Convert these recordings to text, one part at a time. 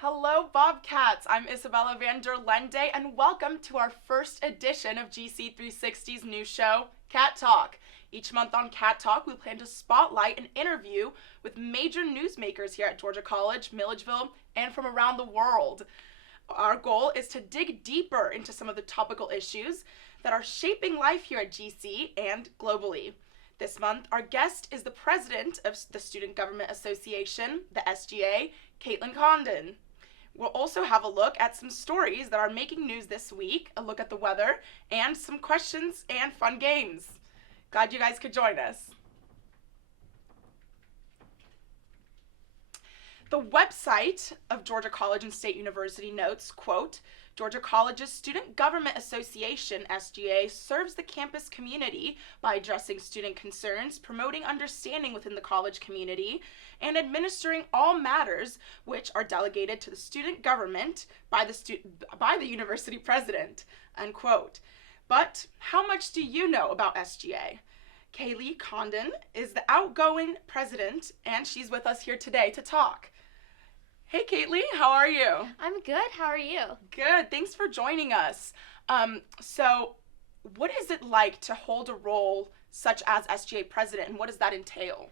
Hello, Bobcats! I'm Isabella van der Lende, and welcome to our first edition of GC360's new show, Cat Talk. Each month on Cat Talk, we plan to spotlight and interview with major newsmakers here at Georgia College, Milledgeville, and from around the world. Our goal is to dig deeper into some of the topical issues that are shaping life here at GC and globally. This month, our guest is the president of the Student Government Association, the SGA, Kaitley Congdon. We'll also have a look at some stories that are making news this week, a look at the weather, and some questions and fun games. Glad you guys could join us. The website of Georgia College and State University notes, quote, Georgia College's Student Government Association, SGA, serves the campus community by addressing student concerns, promoting understanding within the college community, and administering all matters which are delegated to the student government by the university president, unquote. But how much do you know about SGA? Kaitley Congdon is the outgoing president, and she's with us here today to talk. Hey, Kaitley, how are you? I'm good. How are you? Good. Thanks for joining us. So what is it like to hold a role such as SGA president, and what does that entail?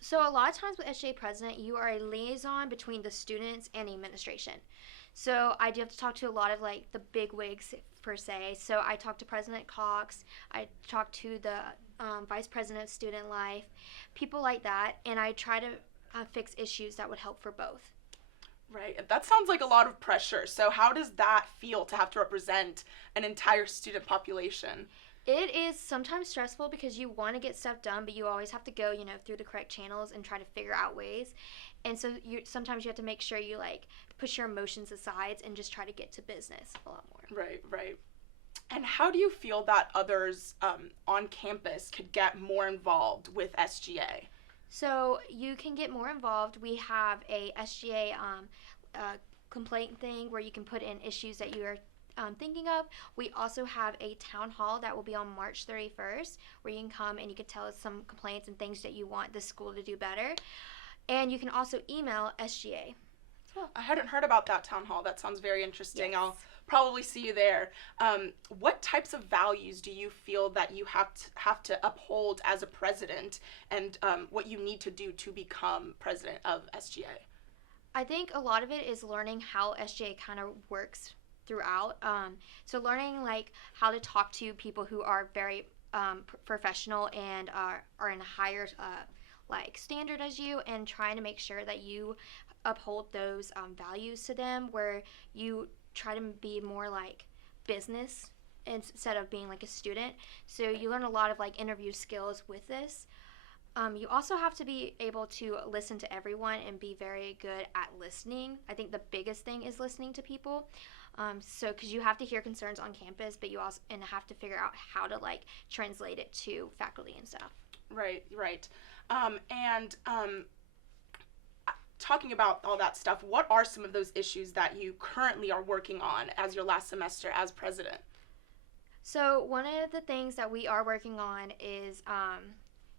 So a lot of times with SGA president, you are a liaison between the students and the administration. So I do have to talk to a lot of like the big wigs per se. So I talk to President Cox. I talk to the Vice President of Student Life, people like that, and I try to fix issues that would help for both. Right. That sounds like a lot of pressure. So how does that feel to have to represent an entire student population? It is sometimes stressful because you want to get stuff done, but you always have to go, through the correct channels and try to figure out ways. And so sometimes you have to make sure you like push your emotions aside and just try to get to business a lot more. Right, right. And how do you feel that others on campus could get more involved with SGA? So you can get more involved. We have a SGA complaint thing where you can put in issues that you are thinking of. We also have a town hall that will be on March 31st where you can come and you can tell us some complaints and things that you want the school to do better. And you can also email SGA. I hadn't heard about that town hall. That sounds very interesting. Yes. I'll probably see you there. What types of values do you feel that you have to uphold as a president, and what you need to do to become president of SGA? I think a lot of it is learning how SGA kind of works throughout. So learning like how to talk to people who are very professional and are in a higher like standard as you, and trying to make sure that you uphold those values to them, where you try to be more like business instead of being like a student. So you learn a lot of like interview skills with this. You also have to be able to listen to everyone and be very good at listening. I think the biggest thing is listening to people. So because you have to hear concerns on campus, but you also have to figure out how to like translate it to faculty and stuff. Right, right. Talking about all that stuff, what are some of those issues that you currently are working on as your last semester as president? So one of the things that we are working on is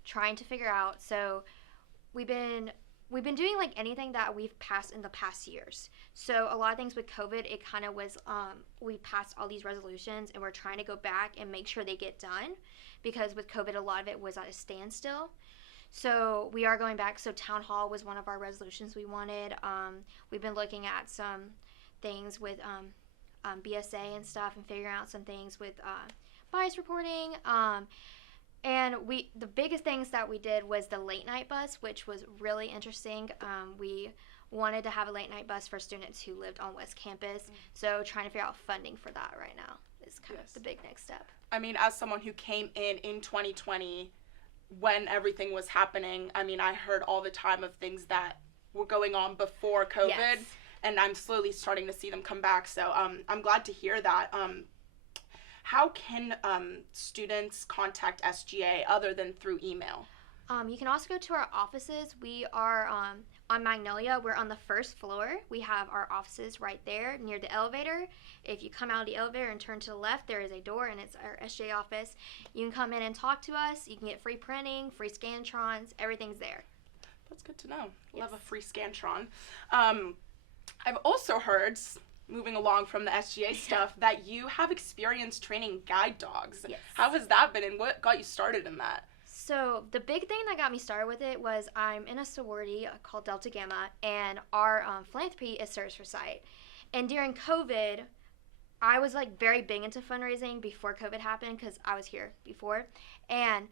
trying to figure out. So we've been doing like anything that we've passed in the past years. So a lot of things with COVID, it kind of was we passed all these resolutions, and we're trying to go back and make sure they get done, because with COVID, a lot of it was at a standstill. So we are going back. So town hall was one of our resolutions we wanted. We've been looking at some things with BSA and stuff, and figuring out some things with bias reporting. And the biggest things that we did was the late night bus, which was really interesting. We wanted to have a late night bus for students who lived on West Campus. Mm-hmm. So trying to figure out funding for that right now is kind of the big next step. I mean, as someone who came in 2020, when everything was happening, I mean, I heard all the time of things that were going on before COVID, yes, and I'm slowly starting to see them come back. So I'm glad to hear that. How can students contact SGA other than through email? You can also go to our offices. We are on Magnolia. We're on the first floor. We have our offices right there near the elevator. If you come out of the elevator and turn to the left, there is a door, and it's our SGA office. You can come in and talk to us. You can get free printing, free Scantrons. Everything's there. That's good to know. Yes. Love a free Scantron. I've also heard, moving along from the SGA stuff, that you have experience training guide dogs. Yes. How has that been, and what got you started in that? So the big thing that got me started with it was I'm in a sorority called Delta Gamma, and our philanthropy is Service for Sight. And during COVID, I was like very big into fundraising before COVID happened because I was here before. And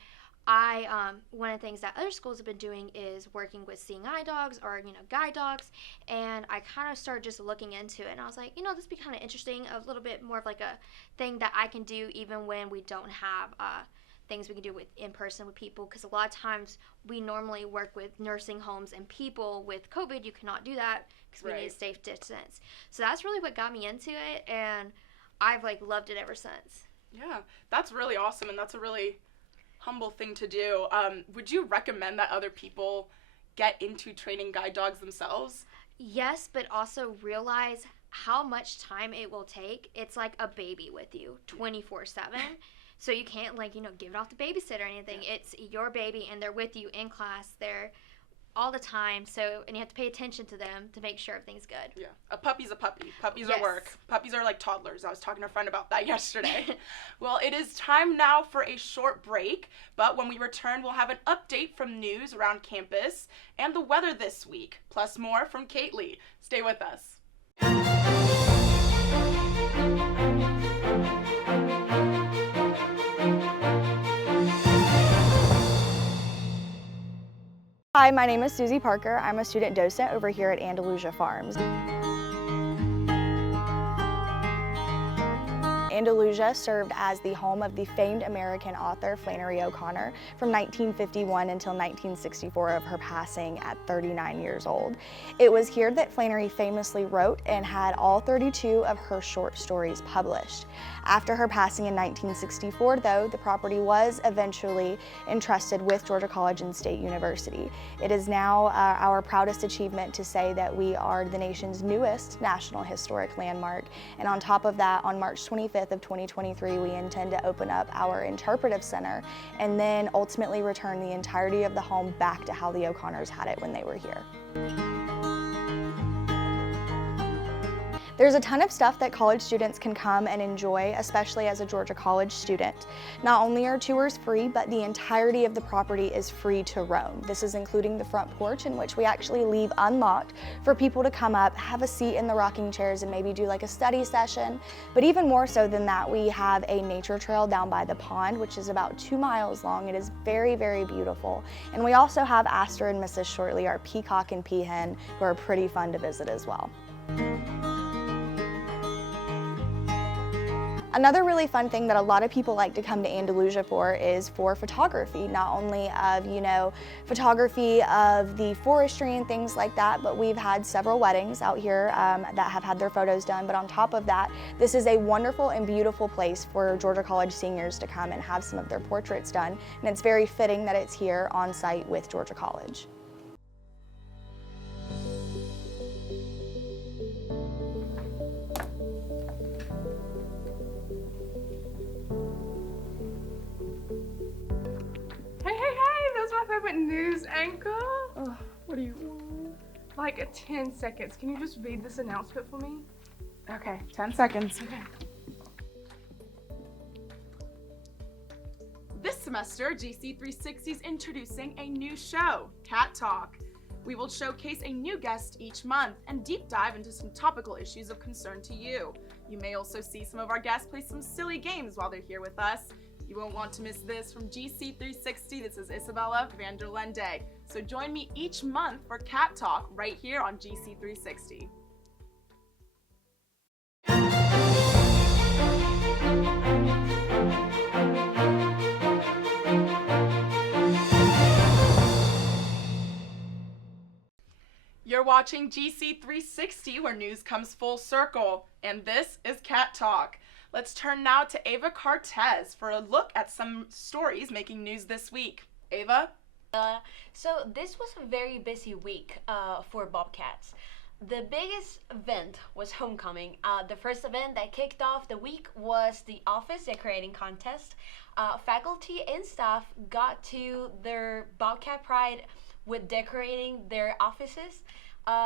one of the things that other schools have been doing is working with seeing eye dogs or, guide dogs. And I kind of started just looking into it. And I was like, this would be kind of interesting, a little bit more of like a thing that I can do even when we don't have things we can do with in person with people, because a lot of times we normally work with nursing homes and people. With COVID, you cannot do that because we need a safe distance. So that's really what got me into it, and I've loved it ever since. Yeah, that's really awesome, and that's a really humble thing to do. Would you recommend that other people get into training guide dogs themselves? Yes, but also realize how much time it will take. It's like a baby with you 24/7. So you can't give it off the babysitter or anything. Yeah. It's your baby, and they're with you in class. They're all the time. And you have to pay attention to them to make sure everything's good. Yeah, a puppy's a puppy. Puppies are work. Puppies are like toddlers. I was talking to a friend about that yesterday. Well, it is time now for a short break, but when we return, we'll have an update from news around campus and the weather this week, plus more from Kaitley. Stay with us. Hi, my name is Susie Parker. I'm a student docent over here at Andalusia Farms. Andalusia served as the home of the famed American author Flannery O'Connor from 1951 until 1964 of her passing at 39 years old. It was here that Flannery famously wrote and had all 32 of her short stories published. After her passing in 1964, though, the property was eventually entrusted with Georgia College and State University. It is now our proudest achievement to say that we are the nation's newest National Historic Landmark. And on top of that, on March 25th of 2023, we intend to open up our interpretive center and then ultimately return the entirety of the home back to how the O'Connors had it when they were here. There's a ton of stuff that college students can come and enjoy, especially as a Georgia College student. Not only are tours free, but the entirety of the property is free to roam. This is including the front porch, in which we actually leave unlocked for people to come up, have a seat in the rocking chairs, and maybe do like a study session. But even more so than that, we have a nature trail down by the pond, which is about 2 miles long. It is very, very beautiful. And we also have Astor and Mrs. Shortley, our peacock and peahen, who are pretty fun to visit as well. Another really fun thing that a lot of people like to come to Andalusia for is for photography, not only of, photography of the forestry and things like that, but we've had several weddings out here that have had their photos done. But on top of that, this is a wonderful and beautiful place for Georgia College seniors to come and have some of their portraits done. And it's very fitting that it's here on site with Georgia College. News anchor. What do you want? Like 10 seconds. Can you just read this announcement for me? Okay, 10 seconds. Okay. This semester, GC360 is introducing a new show, Cat Talk. We will showcase a new guest each month and deep dive into some topical issues of concern to you. You may also see some of our guests play some silly games while they're here with us. You won't want to miss this. From GC360, this is Isabella van der Lende. So join me each month for Cat Talk right here on GC360. You're watching GC360, where news comes full circle, and this is Cat Talk. Let's turn now to Ava Cartez for a look at some stories making news this week. Ava? So this was a very busy week for Bobcats. The biggest event was homecoming. The first event that kicked off the week was the office decorating contest. Faculty and staff got to their Bobcat Pride with decorating their offices.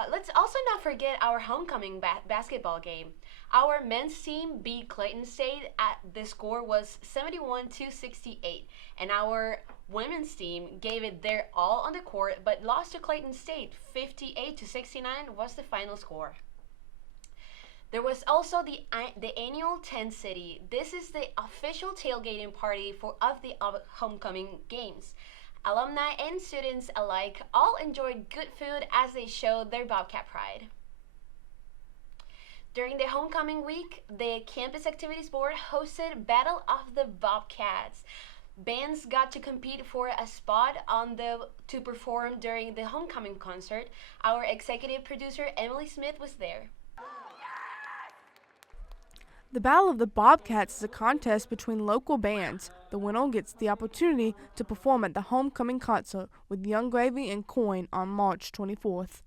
Let's also not forget our homecoming basketball game. Our men's team beat Clayton State. The score was 71-68, and our women's team gave it their all on the court, but lost to Clayton State. 58-69 was the final score. There was also the annual Tent City. This is the official tailgating party of the homecoming games. Alumni and students alike all enjoyed good food as they showed their Bobcat pride. During the homecoming week, the Campus Activities Board hosted Battle of the Bobcats. Bands got to compete for a spot to perform during the homecoming concert. Our executive producer Emily Smith was there. The Battle of the Bobcats is a contest between local bands. The winner gets the opportunity to perform at the homecoming concert with Young Gravy and Coin on March 24th.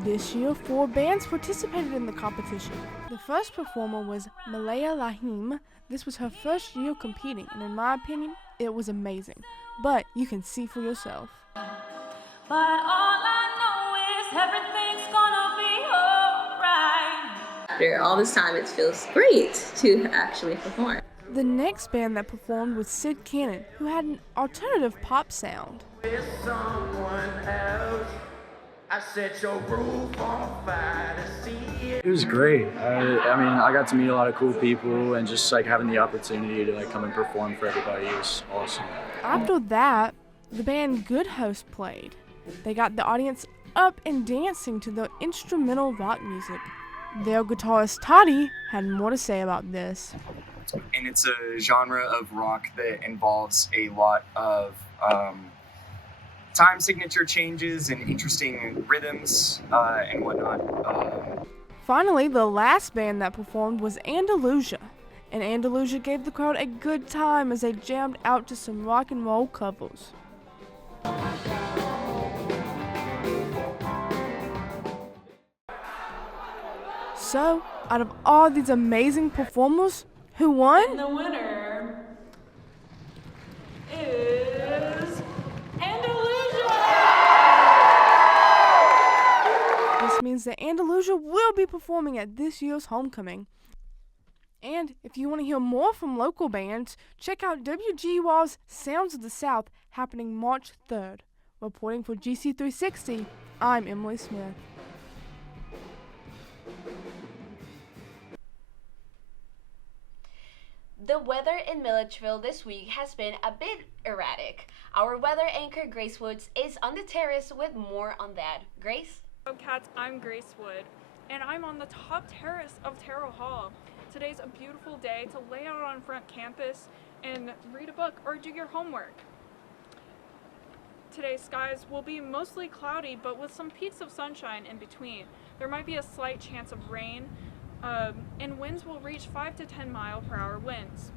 This year, 4 bands participated in the competition. The first performer was Malaya Lahim. This was her first year competing, and in my opinion, it was amazing. But you can see for yourself. But all I know is everything's gonna be alright. After all this time, it feels great to actually perform. The next band that performed was Sid Cannon, who had an alternative pop sound. With someone else, I set your roof on fire to see it. It was great. I mean, I got to meet a lot of cool people, and just like having the opportunity to like come and perform for everybody was awesome. After that, the band Good Host played. They got the audience up and dancing to the instrumental rock music. Their guitarist Toddy had more to say about this. And it's a genre of rock that involves a lot of time signature changes and interesting rhythms and whatnot. Finally, the last band that performed was Andalusia. And Andalusia gave the crowd a good time as they jammed out to some rock and roll covers. So, out of all these amazing performers, who won? And the winner is Andalusia! This means that Andalusia will be performing at this year's homecoming. And if you want to hear more from local bands, check out WGUR's Sounds of the South happening March 3rd. Reporting for GC360, I'm Emily Smith. The weather in Milledgeville this week has been a bit erratic. Our weather anchor Grace Woods is on the terrace with more on that. Grace? Bobcats, I'm Grace Wood, and I'm on the top terrace of Terrell Hall. Today's a beautiful day to lay out on front campus and read a book or do your homework. Today's skies will be mostly cloudy, but with some peaks of sunshine in between. There might be a slight chance of rain, and winds will reach 5 to 10 mile-per-hour winds.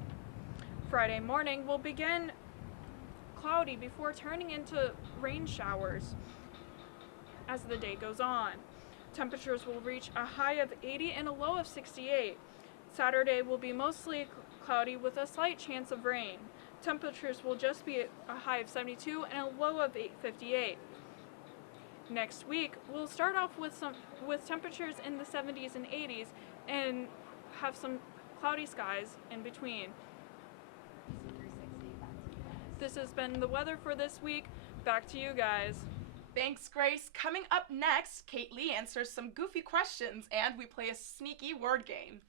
Friday morning will begin cloudy before turning into rain showers as the day goes on. Temperatures will reach a high of 80 and a low of 68. Saturday will be mostly cloudy with a slight chance of rain. Temperatures will just be a high of 72 and a low of 58. Next week, we'll start off with temperatures in the 70s and 80s and have some cloudy skies in between. This has been the weather for this week. Back to you guys. Thanks, Grace. Coming up next, Kaitley answers some goofy questions and we play a sneaky word game.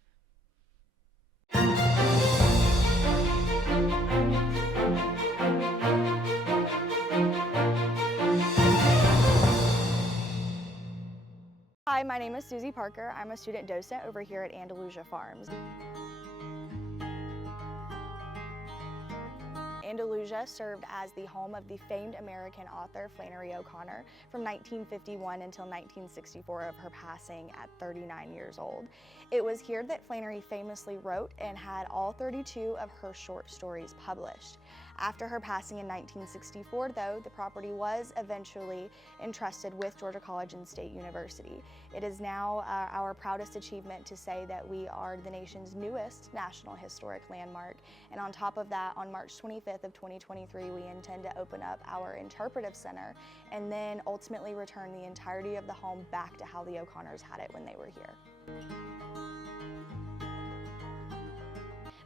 Hi, my name is Susie Parker. I'm a student docent over here at Andalusia Farms. Andalusia served as the home of the famed American author Flannery O'Connor from 1951 until 1964 of her passing at 39 years old. It was here that Flannery famously wrote and had all 32 of her short stories published. After her passing in 1964, though, the property was eventually entrusted with Georgia College and State University. It is now our proudest achievement to say that we are the nation's newest National Historic Landmark. And on top of that, on March 25th, 25th of 2023, we intend to open up our interpretive center and then ultimately return the entirety of the home back to how the O'Connors had it when they were here.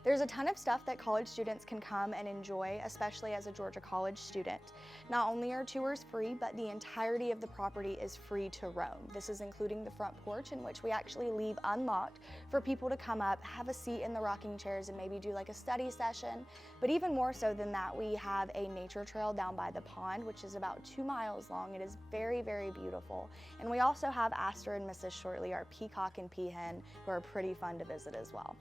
There's a ton of stuff that college students can come and enjoy, especially as a Georgia College student. Not only are tours free, but the entirety of the property is free to roam. This is including the front porch, in which we actually leave unlocked for people to come up, have a seat in the rocking chairs, and maybe do like a study session. But even more so than that, we have a nature trail down by the pond, which is about 2 miles long. It is very, very beautiful. And we also have Astor and Mrs. Shortley, our peacock and peahen, who are pretty fun to visit as well.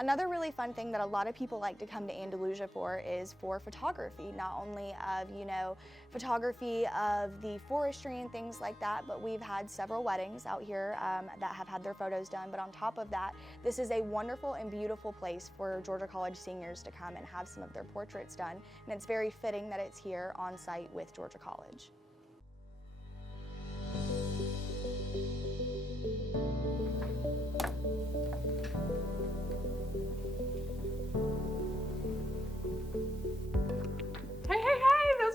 Another really fun thing that a lot of people like to come to Andalusia for is for photography, not only of, photography of the forestry and things like that, but we've had several weddings out here that have had their photos done. But on top of that, this is a wonderful and beautiful place for Georgia College seniors to come and have some of their portraits done. And it's very fitting that it's here on site with Georgia College.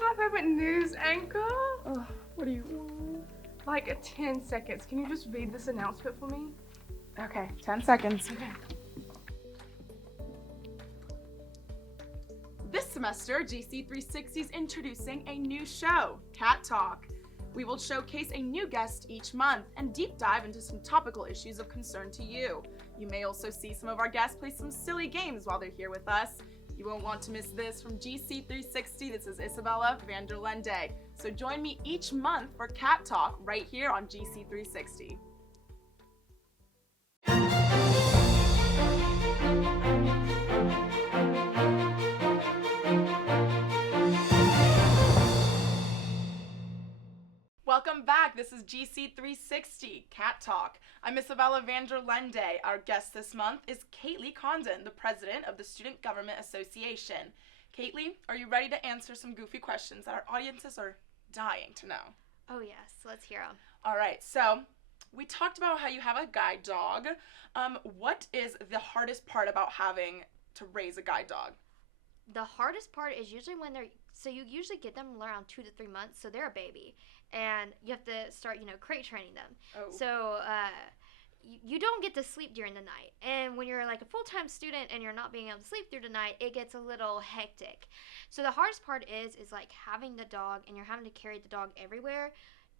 My favorite news anchor. Oh, what do you want? Like 10 seconds. Can you just read this announcement for me? Okay, 10 seconds. Okay. This semester, GC 360 is introducing a new show, Cat Talk. We will showcase a new guest each month and deep dive into some topical issues of concern to you. You may also see some of our guests play some silly games while they're here with us. You won't want to miss this from GC 360. This is Isabella van der Lende. So join me each month for Cat Talk right here on GC 360. Welcome back. This is GC 360 Cat Talk. I'm Isabella van der Lende. Our guest this month is Kaitley Congdon, the president of the Student Government Association. Kaitley, are you ready to answer some goofy questions that our audiences are dying to know? Oh yes, let's hear them. All right, so we talked about how you have a guide dog. What is the hardest part about having to raise a guide dog? The hardest part is usually when so you usually get them around 2 to 3 months, so they're a baby, and you have to start, crate training them. Oh. So you don't get to sleep during the night, and when you're like a full-time student and you're not being able to sleep through the night, it gets a little hectic. So the hardest part is like having the dog, and you're having to carry the dog everywhere,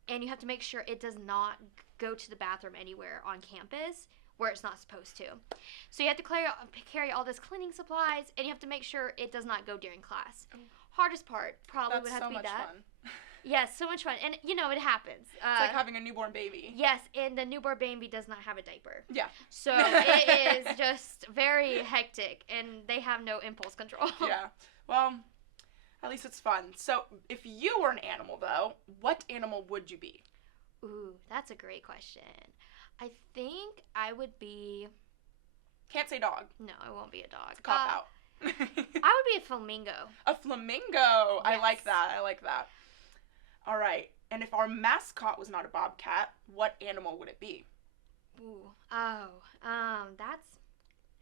and you have to make sure it does not go to the bathroom anywhere on campus where it's not supposed to. So you have to carry all this cleaning supplies, and you have to make sure it does not go during class. Oh. Hardest part probably would have to be that. That's so much fun. Yes, so much fun. And, it happens. It's like having a newborn baby. Yes, and the newborn baby does not have a diaper. Yeah. So it is just very hectic, and they have no impulse control. Yeah. Well, at least it's fun. So if you were an animal, though, what animal would you be? Ooh, that's a great question. I think I would be... Can't say dog. No, I won't be a dog. It's a cop-out. I would be a flamingo. A flamingo. Yes. I like that. All right. And if our mascot was not a bobcat, what animal would it be? Ooh. That's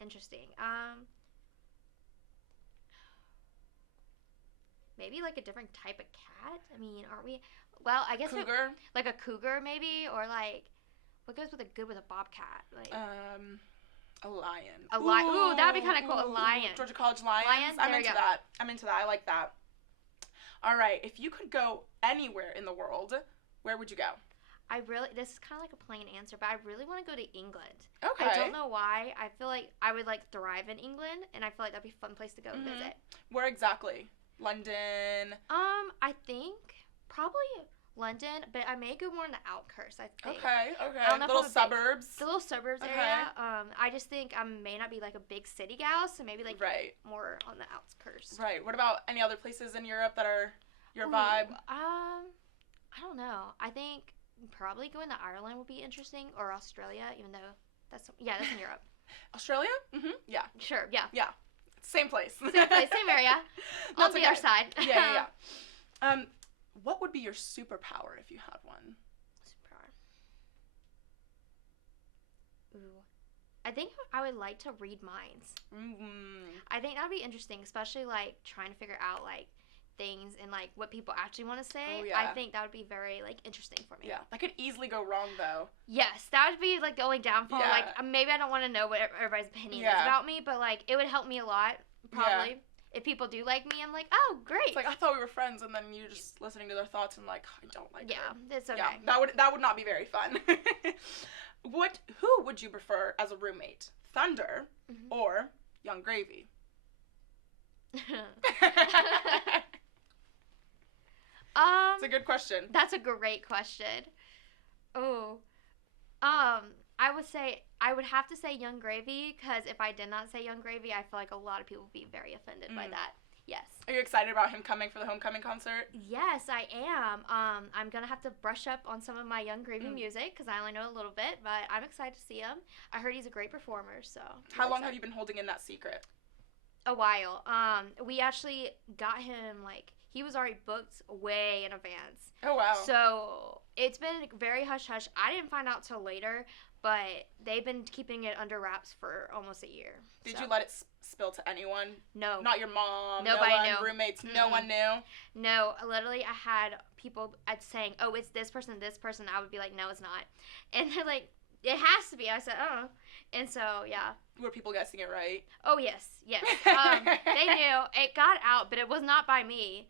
interesting. Maybe like a different type of cat? I mean, aren't we? Well, I guess cougar. Like a cougar, maybe, or like what goes with a bobcat? Like a lion. A lion. Ooh, that'd be kind of cool. A lion. Georgia College Lions. I'm into that. I like that. All right. If you could go anywhere in the world, where would you go? This is kind of like a plain answer, but I really want to go to England. Okay. I don't know why. I feel like I would thrive in England, and I feel like that'd be a fun place to go and visit. Where exactly? London? I think probably London, but I may go more in the outskirts, I think. Okay. I don't know little suburbs? The little suburbs area. I just think I may not be like a big city gal, so maybe more on the outskirts. Right. What about any other places in Europe that are your vibe? I don't know. I think probably going to Ireland would be interesting, or Australia, even though that's in Europe. Australia? Mm-hmm. Yeah. Sure, yeah. Yeah. Same place. Same area. On the other side. Yeah. What would be your superpower if you had one? Superpower. Ooh. I think I would like to read minds. Mm-hmm. I think that would be interesting, especially like trying to figure out like things and like what people actually want to say. Oh, yeah. I think that would be very like interesting for me. Yeah, that could easily go wrong though. Yes, that would be like the only downfall. Yeah. Like maybe I don't want to know what everybody's opinion is Yeah. about me, but like it would help me a lot probably. If people do like me, I'm like, oh, great. It's like, I thought we were friends, and then you just listening to their thoughts and like, I don't like her. It's okay. Yeah, that would not be very fun. Who would you prefer as a roommate? Thunder or Young Gravy? It's a good question. That's a great question. Oh, I would have to say Young Gravy, because if I did not say Young Gravy, I feel like a lot of people would be very offended by that. Yes. Are you excited about him coming for the homecoming concert? Yes, I am. I'm gonna have to brush up on some of my Young Gravy music because I only know a little bit, but I'm excited to see him. I heard he's a great performer, so. How long have you been holding in that secret? A while. We actually got him like he was already booked way in advance. Oh wow. So it's been very hush hush. I didn't find out till later, but they've been keeping it under wraps for almost a year. Did you let it spill to anyone? No. Not your mom. Nobody no one, knew. Roommates. No one knew. No, literally, I had people saying, "Oh, it's this person, this person." I would be like, "No, it's not," and they're like, "It has to be." I said, "Oh," and so yeah. Were people guessing it right? Oh yes. They knew it got out, but it was not by me,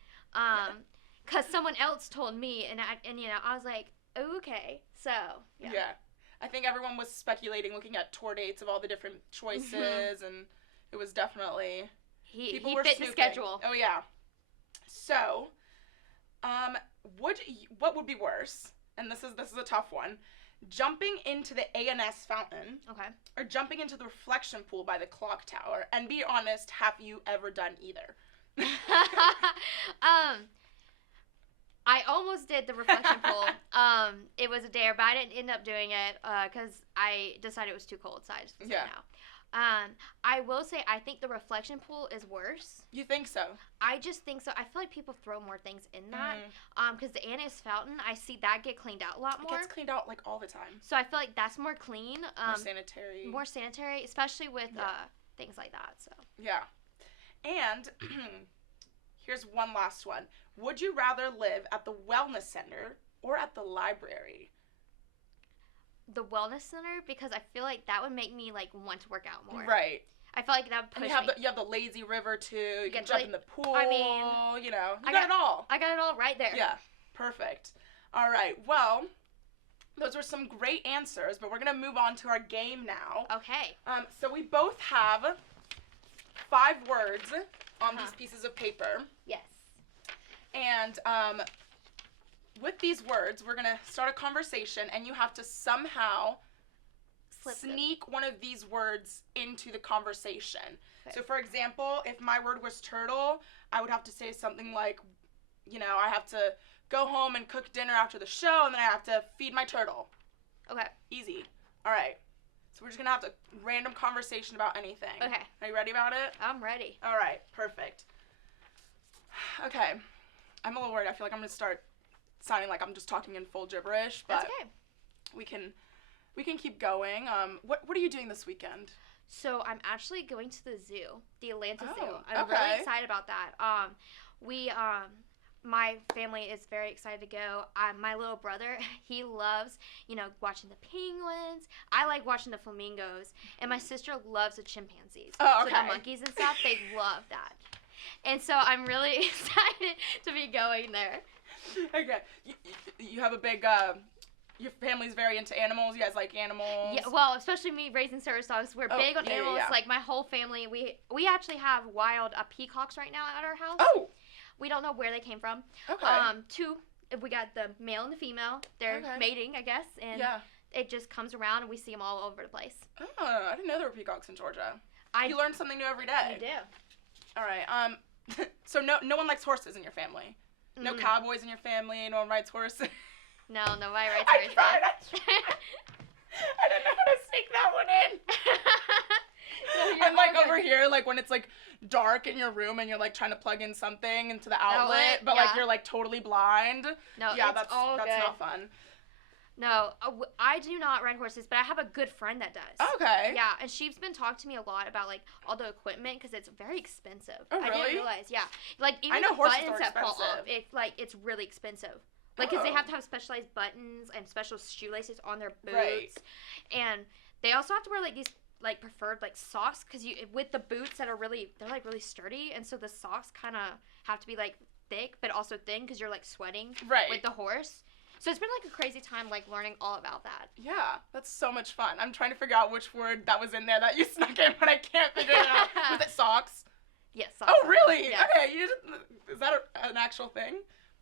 because someone else told me, and I was like, okay, so yeah. I think everyone was speculating, looking at tour dates of all the different choices, and it was definitely he were fit snooping. the schedule. Oh yeah. So, what would be worse? And this is a tough one. Jumping into the A&S fountain, or jumping into the reflection pool by the clock tower. And be honest, have you ever done either? I almost did the reflection pool. It was a dare, but I didn't end up doing it because I decided it was too cold, so I just said no. I will say I think the reflection pool is worse. You think so? I just think so. I feel like people throw more things in that. Because the A&S fountain, I see that get cleaned out a lot more. It gets cleaned out like all the time. So I feel like that's more clean. More sanitary, especially with things like that. So yeah. And here's one last one. Would you rather live at the wellness center or at the library? The wellness center, because I feel like that would make me like want to work out more. Right. I feel like that would push me. You have the lazy river too. You can to, jump in the pool. I mean, you got it all. I got it all right there. Yeah. Perfect. All right. Well, those were some great answers, but we're gonna move on to our game now. Okay. So we both have 5 words on these pieces of paper. Yes. And with these words, we're gonna start a conversation, and you have to somehow sneak one of these words into the conversation. Okay. So for example, if my word was turtle, I would have to say something like, I have to go home and cook dinner after the show, and then I have to feed my turtle. Okay. Easy. All right. So we're just gonna have a random conversation about anything. Okay. Are you ready about it? I'm ready. All right. Perfect. Okay. I'm a little worried. I feel like I'm gonna start sounding like I'm just talking in full gibberish, but that's okay. We can keep going. What are you doing this weekend? So I'm actually going to the zoo, the Atlanta Zoo. I'm okay. really excited about that. My family is very excited to go. My little brother, he loves, watching the penguins. I like watching the flamingos, and my sister loves the chimpanzees. Oh, okay. So the monkeys and stuff, they love that. And so I'm really excited to be going there. Okay. You have a big, your family's very into animals. You guys like animals? Yeah, well, especially me raising service dogs. We're big on animals. Yeah. Like my whole family, we actually have wild peacocks right now at our house. Oh! We don't know where they came from. Okay. 2, we got the male and the female. They're mating, I guess. And it just comes around and we see them all over the place. Oh, I didn't know there were peacocks in Georgia. You learn something new every day. You do. All right. So no one likes horses in your family? No cowboys in your family? No one rides horses? No, nobody rides horses. I tried. I didn't know how to sneak that one in. I'm like over here, like when it's like dark in your room and you're like trying to plug in something into the outlet, but like you're like totally blind. No, that's not fun. No, I do not ride horses, but I have a good friend that does. Okay. Yeah, and she's been talking to me a lot about like all the equipment because it's very expensive. Oh, really? I didn't realize. Yeah, like even I know the horses buttons are that fall off, expensive. it's really expensive. Like, because they Oh. have to have specialized buttons and special shoelaces on their boots, Right. and they also have to wear like these like preferred like socks because you with the boots that are they're like really sturdy, and so the socks kind of have to be like thick but also thin because you're like sweating Right. with the horse. So it's been like a crazy time like learning all about that. Yeah, that's so much fun. I'm trying to figure out which word that was in there that you snuck in, but I can't figure it out. Was it socks? Yes. Socks Oh, really? Yes. Okay. Is that an actual thing?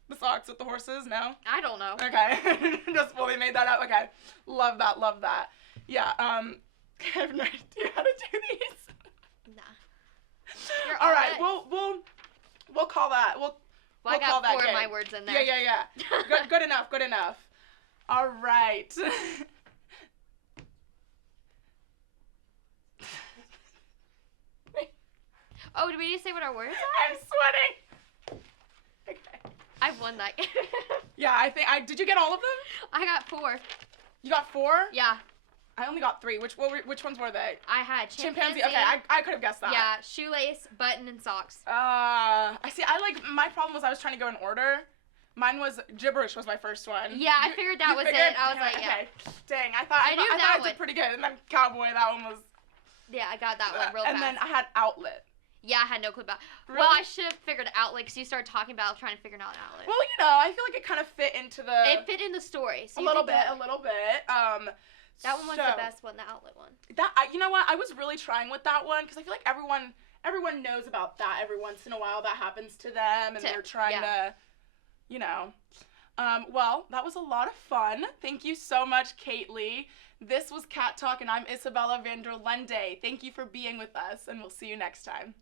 The socks with the horses? No? I don't know. Okay. Just fully made that up. Okay. Love that. Love that. Yeah. I have no idea how to do these. Nah. All right. We'll call that. We'll I call got that 4 of game. my words in there. Yeah. Good enough. Good enough. All right. Oh, do we need to say what our words are? I'm sweating. Okay. I've won that game. Yeah, I think did you get all of them? I got 4. You got 4? Yeah. I only got 3. Which ones were they? I had Chimpanzee. Okay, I could have guessed that. Yeah, shoelace, button, and socks. I see. My problem was I was trying to go in order. Mine was gibberish was my first one. Yeah, I figured that was it. I was like, yeah. Okay. Dang, I thought I did pretty good. And then cowboy, that one was. Yeah, I got that one real And fast. then I had outlet. Yeah, I had no clue about. Really? Well, I should have figured it out, like, because you started talking about trying to figure out an outlet. Well, I feel like it kind of fit into the. It fit in the story. So a you little did bit. good. That one was so, the best one, the outlet one. You know what? I was really trying with that one because I feel like everyone knows about that. Every once in a while, that happens to them, and they're trying to, Well, that was a lot of fun. Thank you so much, Kaitley. This was Cat Talk, and I'm Isabella van der Lende. Thank you for being with us, and we'll see you next time.